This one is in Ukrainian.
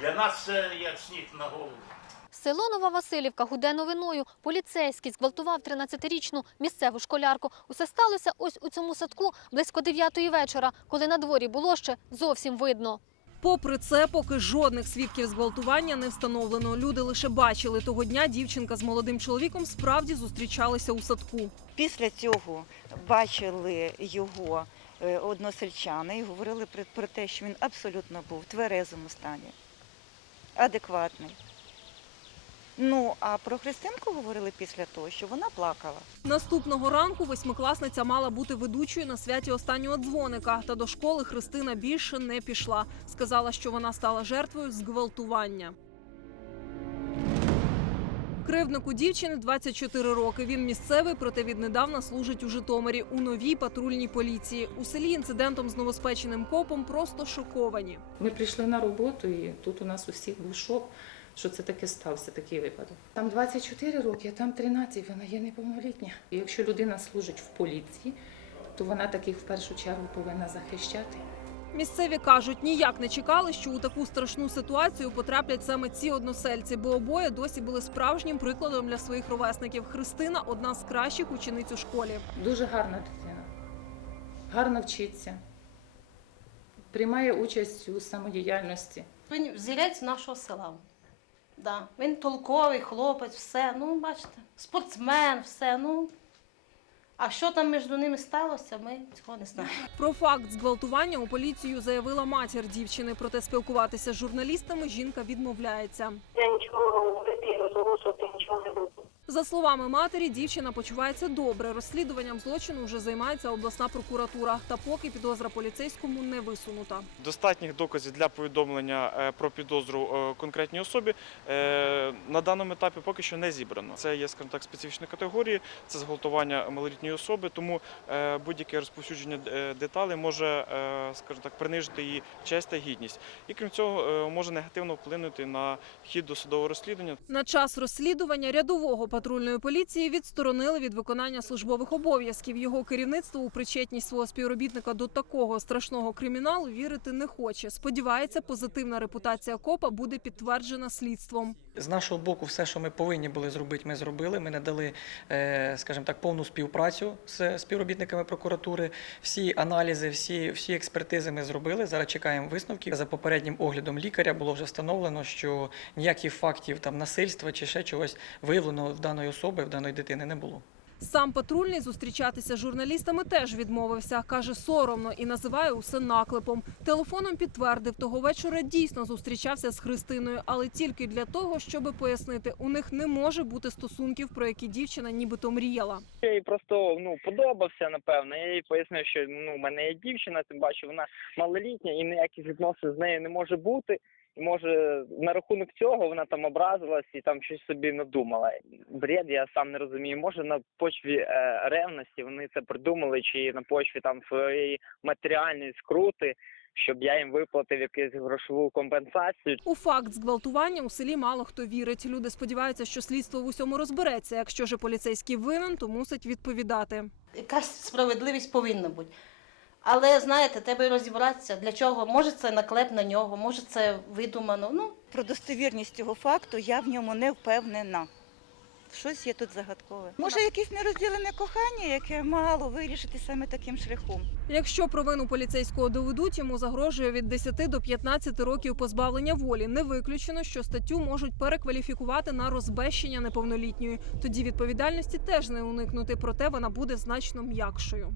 Для нас це як сніг на голову. Село Нова Василівка гуде новиною. Поліцейський зґвалтував 13-річну місцеву школярку. Усе сталося ось у цьому садку близько 9 вечора, коли на дворі було ще зовсім видно. Попри це, поки жодних свідків зґвалтування не встановлено. Люди лише бачили того дня дівчинка з молодим чоловіком справді зустрічалися у садку. Після цього бачили його е, односельчани і говорили про те, що він абсолютно був в тверезому стані, адекватний. Ну, а про Христинку говорили після того, що вона плакала. Наступного ранку восьмикласниця мала бути ведучою на святі останнього дзвоника. Та до школи Христина більше не пішла. Сказала, що вона стала жертвою зґвалтування. Кривднику дівчини 24 роки. Він місцевий, проте віднедавна служить у Житомирі у новій патрульній поліції. У селі інцидентом з новоспеченим копом просто шоковані. Ми прийшли на роботу, і тут у нас усіх був шок, що це таке стався, такий випадок. Там 24 роки, а там 13, вона є неповнолітня. І якщо людина служить в поліції, то вона таких в першу чергу повинна захищати. Місцеві кажуть, ніяк не чекали, що у таку страшну ситуацію потраплять саме ці односельці, бо обоє досі були справжнім прикладом для своїх ровесників. Христина одна з кращих учениць у школі. Дуже гарна дитина, гарно вчиться, приймає участь у самодіяльності. Він взірець нашого села. Да. Він толковий хлопець, все. Ну, бачите, спортсмен, все. Ну. А що там між ними сталося, ми цього не знаємо. Про факт зґвалтування у поліцію заявила матір дівчини. Проте спілкуватися з журналістами жінка відмовляється. Я нічого говорити і розголошувати нічого не буду. За словами матері, дівчина почувається добре. Розслідуванням злочину вже займається обласна прокуратура. Та поки підозра поліцейському не висунута. Достатніх доказів для повідомлення е, про підозру е, конкретній особі е, на даному етапі поки що не зібрано. Це є, скажімо так, специфічні категорії, це зґвалтування малолітньої особи, тому будь-яке розповсюдження деталей може, скажімо так, принижити її честь та гідність. І крім цього, може негативно вплинути на хід досудового розслідування. На час розслідування рядового патрульної поліції відсторонили від виконання службових обов'язків. Його керівництво у причетність свого співробітника до такого страшного криміналу вірити не хоче. Сподівається, позитивна репутація копа буде підтверджена слідством. З нашого боку, все, що ми повинні були зробити, ми зробили. Ми надали, е, скажімо так, повну співпрацю з співробітниками прокуратури. Всі аналізи, всі, всі експертизи ми зробили. Зараз чекаємо висновків. За попереднім оглядом лікаря було вже встановлено, що ніяких фактів там насильства чи ще чогось виявлено в даної особи, в даної дитини не було. Сам патрульний зустрічатися з журналістами теж відмовився. каже, соромно і називає усе наклепом. Телефоном підтвердив, того вечора дійсно зустрічався з Христиною, але тільки для того, щоб пояснити, у них не може бути стосунків, про які дівчина нібито мріяла. Я їй просто ну подобався, напевно. Я їй пояснив, що ну в мене є дівчина, тим бачу, вона малолітня і ніяких відносин з нею не може бути. Може на рахунок цього вона там образилась і там щось собі надумала. Бред, я сам не розумію. Може на почві е, ревності вони це придумали, чи на почві там своєї матеріальної скрути, щоб я їм виплатив якусь грошову компенсацію. У факт зґвалтування у селі мало хто вірить. Люди сподіваються, що слідство в усьому розбереться. Якщо же поліцейський винен, то мусить відповідати. Якась справедливість повинна бути. Але знаєте, треба й розібратися, для чого. Може, це наклеп на нього, може, це видумано. Ну, Про достовірність цього факту я в ньому не впевнена. Щось є тут загадкове. Може, якесь нерозділене кохання, яке мало вирішити саме таким шляхом. Якщо провину поліцейського доведуть, йому загрожує від 10 до 15 років позбавлення волі. Не виключено, що статтю можуть перекваліфікувати на розбещення неповнолітньої. Тоді відповідальності теж не уникнути, проте вона буде значно м'якшою.